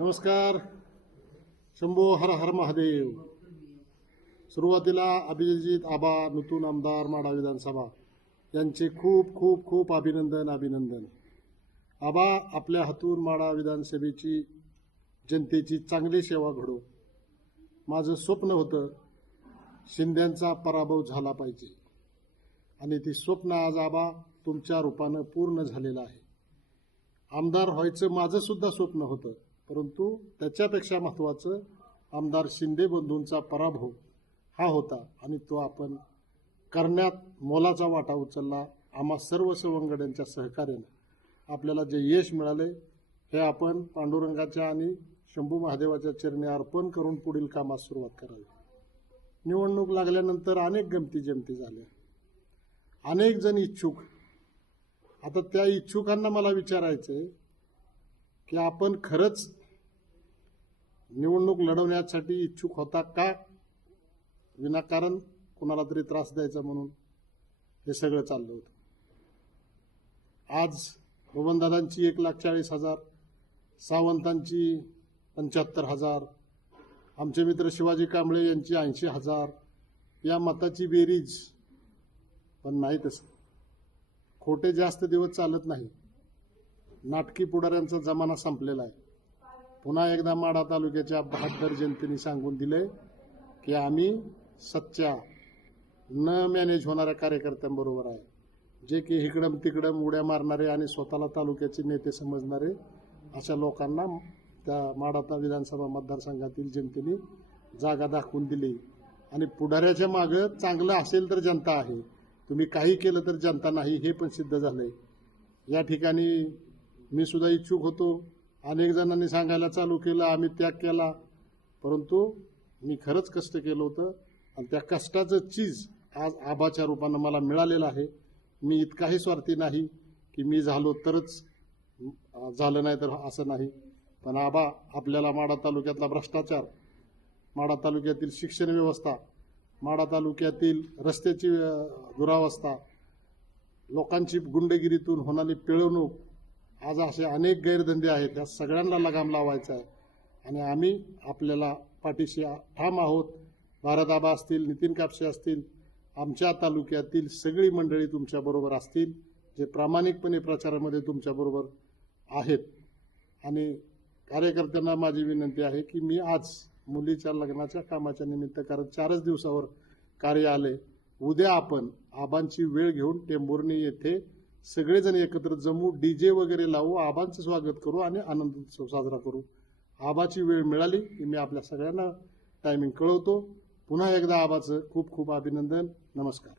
नमस्कार. शंभो हर हर महादेव. सुरुवातीला अभिजित आबा नूतन आमदार माडा विधानसभा. यांचे खूप खूप खूप अभिनंदन अभिनंदन. आबा आपल्या हातून माडा विधानसभेची जनतेची चांगली सेवा घडो. माझं स्वप्न होतं शिंद्यांचा पराभव झाला पाहिजे. आणि ती स्वप्न आज आबा तुमच्या रूपानं पूर्ण झालेलं आहे. आमदार व्हायचं माझंसुद्धा स्वप्न होतं. परंतु त्याच्यापेक्षा महत्त्वाचं आमदार शिंदे बंधूंचा पराभव हा होता आणि तो आपण करण्यात मोलाचा वाटा उचलला. आम्हा सर्व सवंगड्यांच्या सहकार्यानं आपल्याला जे यश मिळाले हे आपण पांडुरंगाच्या आणि शंभू महादेवाच्या चरणी अर्पण करून पुढील कामास सुरुवात करावी. निवडणूक लागल्यानंतर अनेक गमती जमती झाल्या. अनेक जण इच्छुक. आता त्या इच्छुकांना मला विचारायचं की आपण खरंच निवडणूक लढवण्यासाठी इच्छुक होता का? विनाकारण कोणाला तरी त्रास द्यायचा म्हणून हे सगळं चाललं होतं. आज बबनदादांची एक लाख चाळीस हजार सावंतांची पंच्याहत्तर हजार आमचे मित्र शिवाजी कांबळे यांची ऐंशी हजार या मताची बेरीज पण नाही तसं खोटे जास्त दिवस चालत नाही. नाटकी पुढाऱ्यांचा जमाना संपलेला आहे. पुन्हा एकदा माडा तालुक्याच्या बहात्तर जनतेने सांगून दिले की आम्ही सच्च्या न मॅनेज होणाऱ्या कार्यकर्त्यांबरोबर आहे. जे की हिकडम तिकडम उड्या मारणारे आणि स्वतःला तालुक्याचे नेते समजणारे अशा लोकांना त्या माडाता विधानसभा मतदारसंघातील जनतेने जागा दाखवून दिली. आणि पुढाऱ्याच्या मागं चांगलं असेल तर जनता आहे. तुम्ही काही केलं तर जनता नाही हे पण सिद्ध झालंय. या ठिकाणी मी सुद्धा इच्छुक होतो. अनेक जणांनी सांगायला चालू केलं आम्ही त्याग केला. परंतु मी खरंच कष्ट केलं होतं आणि त्या कष्टाचं चीज आज आबाच्या रूपानं मला मिळालेलं आहे. मी इतकाही स्वार्थी नाही की मी झालो तरच झालं नाही तर असं नाही. पण आबा आपल्याला माडा तालुक्यातला भ्रष्टाचार माडा तालुक्यातील शिक्षण व्यवस्था माडा तालुक्यातील रस्त्याची दुरावस्था लोकांची गुंडगिरीतून होणारी पिळवणूक आज असे अनेक गैरधंदे आहेत या सगळ्यांना लगाम लावायचा आहे. आणि आम्ही आपल्याला पाठीशी ठाम आहोत. भारताबा असतील नितीन कापसे असतील आमच्या तालुक्यातील सगळी मंडळी तुमच्याबरोबर असतील जे प्रामाणिकपणे प्रचारामध्ये तुमच्याबरोबर आहेत. आणि कार्यकर्त्यांना माझी विनंती आहे की मी आज मुलीच्या लग्नाच्या कामाच्या निमित्त कारण चारच दिवसावर कार्य आले उद्या आपण आबांची वेळ घेऊन टेंभुर्णी येथे सगळेजण एकत्र जमू डीजे वगैरे लावू आबांचं स्वागत करू आणि आनंद उत्सव साजरा करू. आबाची वेळ मिळाली की मी आपल्या सगळ्यांना टायमिंग कळवतो. पुन्हा एकदा आबाचं खूप खूप अभिनंदन. नमस्कार.